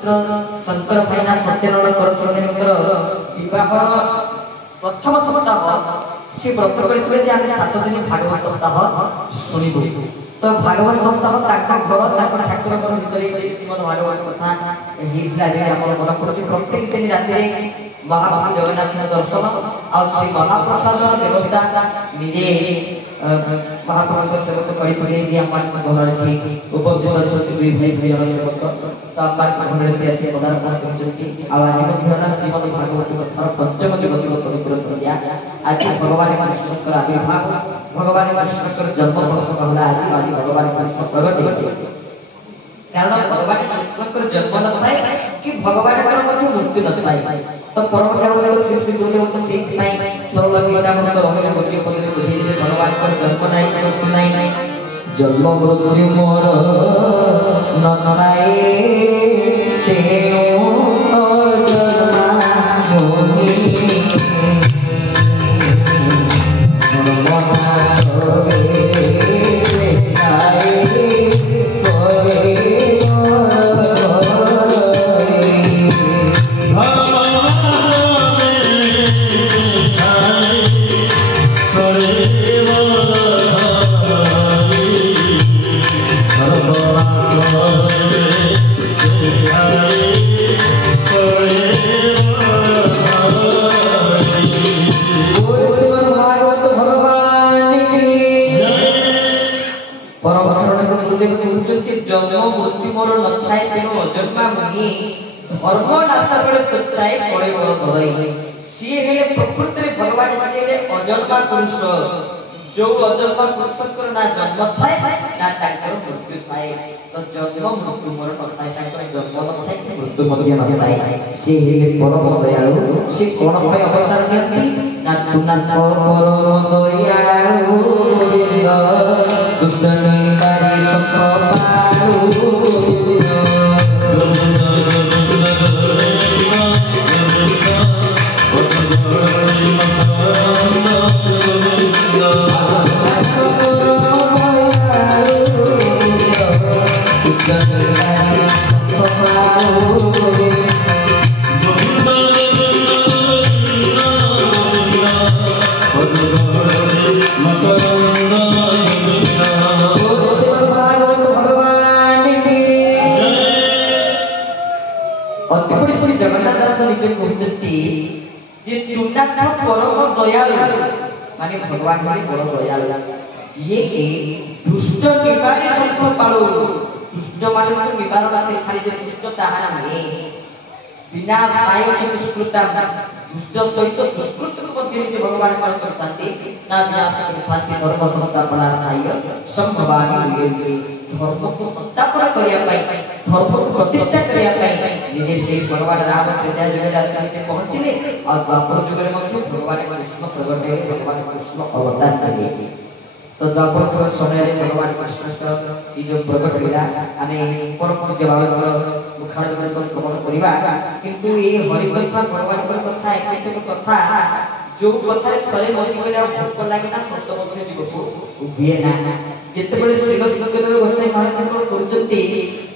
पुत्र शंकर भाईना सत्यनारायण परशुरामकर विवाह प्रथम सप्ताह से व्रत करते जे आमे 7 दिन भागवत सप्ताह सुनिबो। तो भागवत सप्ताह ताका घर ताका ठाकुर घर भितर श्रीमद् भागवत कथा हिला जे हमर मन पड़छि प्रत्येक दिन राति रे महाप्रभु जगन्नाथ दर्शन आ श्री महाप्रसाद व्यवस्था निजे महाप्रभु सेवक करी पड़े जे हमर घर रे उपस्थित अछि दुई भाई भाई सेवक तो अपन घर से आसी पदार्पण करछथि आ आज मध्यना श्रीमद् भागवत कथा पंचम दिवस पवित्र संध्या आज भगवान कृष्णकर आविर्भाव भगवान कृष्णकर जन्म वर्ष कहला आज भगवान कृष्ण प्रगट होते कारण भगवान कृष्णकर जन्म न थाए कि भगवान कर मध्य मृत्यु न थाए। तो परम काल श्री श्री गुरुदेव तो सेहि नाही सरल गीता मन तो रहले गोटिए पदरे बुझी जे भगवान कर जन्म नाही मृत्यु नाही जन्म मृत्यु मोर न थाए तेनो जन्मा मोहि जन्म मृत्यु मोर न थाए तेनो अजन्मा मुनि धर्म नाश बळे सच्चाई पड़े बड़ धरई सी हेले प्रकृति रे भगवान जे अजन्मा पुरुष जो अजन्मा पुरुष ना जन्म थाए ना ताकर मृत्यु थाए। तो जन्म मृत्यु मोर न थाए ताकर जन्म न थाए मृत्यु मध्य न थाए सी हेले परम दयालु सी कोन भय अवतार नियंती ना तुनाथ परम दयालु गोविंद दुष्ट निवारी संकपालु परम दयालु माने भगवान माने बड़ दयालु जे के दुष्ट निवारी संख पालो दुष्ट माने तो निवार बाते खाली जे दुष्ट ताहा नहीं विनाश आय दुष्कृता दुष्ट सहित दुष्कृत को मध्य जे भगवान पालन करतांती ना विनाश करतांती धर्म संस्थापना आय संभवानी हुए धर्म को संस्थापना करिया पाई धर्म को प्रतिष्ठा करिया पाई निजे से भगवान राम त्रेता युग रास्ता में पहुंचले और द्वापर युग में मध्य भगवान कृष्ण प्रकट हुए भगवान कृष्ण अवतार कले। तो द्वापर युग समय रे भगवान कृष्ण की जो प्रकट हुआ आने परम जवाब मुखार में तो श्रवण करिवा किंतु ये हरि कथा भगवान कर कथा एक कथा जो कथा थरे मति गला भक्त लागे ना सत मध्य जीवको उभिए ना जेते बेले श्री कृष्ण गोसाई महाराज करचंती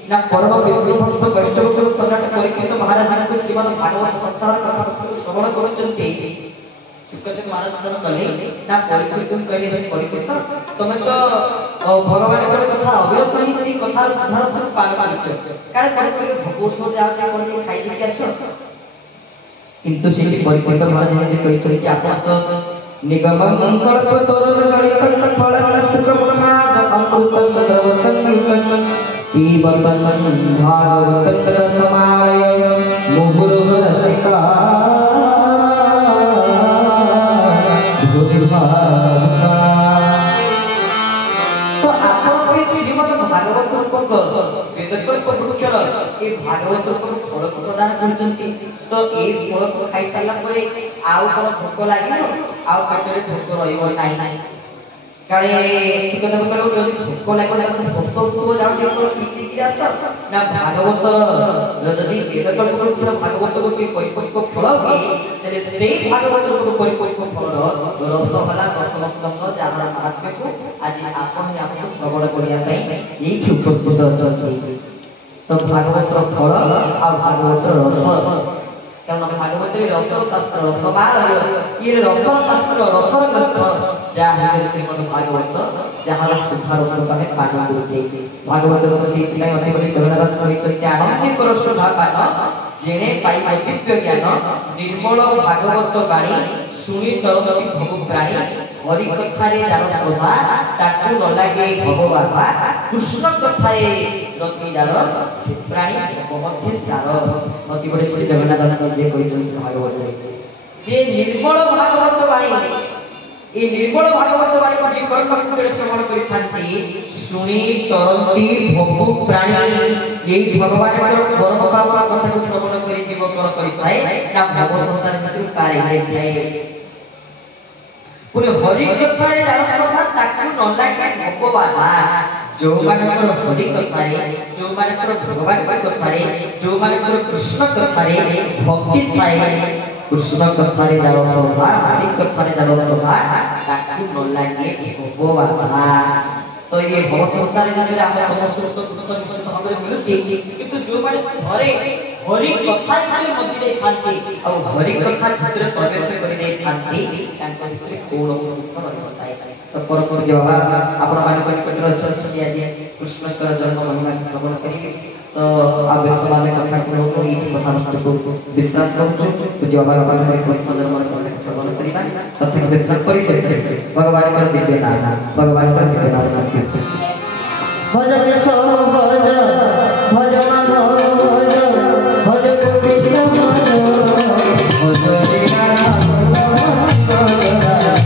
ना परम विष्णु भक्त वैष्णव को सनाट परिकित महाराज को श्रीमद् भागवत संसार कथा श्रवण करचंती सुखदेव महाराज श्रवण कले ना परिकित कहले भाई परिकित तमे तो भगवान कर कथा अविरत ही से कथा सुधार सब पान पानिछ कारण कोई भगवत को जाउ छै कोन खाइ दे के आसो किंतु से परिकित महाराज जे कहि छै कि आपन तो निगम कल्प तोर गणित फल सुख ब्रह्माद अमृत द्रव संकल्पन पीबतन भागवत रसमालय मुहुर रसिका तो आप श्रीमद् भागवत को वेदकल्प वृक्षर ए भागवत को फल प्रदान करचंती। तो ए फल को खाइ साला परे आउ कोन भोक लागिलो आउ पेटरे भोक रहिबो नाही काळे सुखदेव करो जदि भोक लागला तो भोक तो जाउ जे को किस्ती की आस ना भागवत जदि वेदकल्प वृक्षर भागवत को परिपक्व फल के तले से भागवत को परिपक्व फल रस होला दशम स्कंद जागरण महात्म्य को आज आपन श्रवण करिया पई एठी उपस्थित अछि। तो भागवतर फल आ भागवतर रस केवल भागवत रस शास्त्र रसमाल ये रस शास्त्र रस ग्रंथ जहाँ श्रीमद भागवत जहाँ सुधा रस आम पान करुचे भागवत जगन्नाथ कहते आनंदी कर सुधा पान जेणे पाई दिव्य ज्ञान निर्मल भागवत बाणी शुणी तरती भोग प्राणी हरि कथारे जार शोभा ताकू न लागे भगवान कृष्ण कथाए रति जार प्राणी मध्य सार अति बड़े श्री जगन्नाथ दास जे कहते भागवत जे निर्मल भागवत बाणी ए निर्मल भागवत बाणी को जे कर्म श्रवण करिथांती शुणी तरती भोग प्राणी यही भगवान परम पावन कथा को श्रवण करी जीव कौन करिथाए ना भव संसार भितर पारि जाए पुणे हरि कथारे रासकथा ताकू न लागे भगवान जो मानकर हरि कथारे जो मानकर भगवान कथारे जो मानकर कृष्ण कथारे भक्ति थाए कृष्ण कथारे रासकथा हरि कथारे रासकथा ताकू न लागे भगवान तो ये भव संसार भितर हम समस्त दुख भाବରେ मिलुची किंतु जो माने घरे हरि कथा खाली मध्य खाती और हरि कथा भितर प्रवेश करि दे खाती तांको भितर कोण दुख रहताय तो परपर जो बाबा आपण मान को चर्चा दिया कृष्ण का जन्म महिमा श्रवण करिवे तो आवेश वाले कथा को ई कथा को विश्वास करू तो जो बाबा मान को जन्म श्रवण करिबा तथा विश्वास करि से भगवान का दिव्य नाम भगवान का दिव्य नाम भजन सब भजन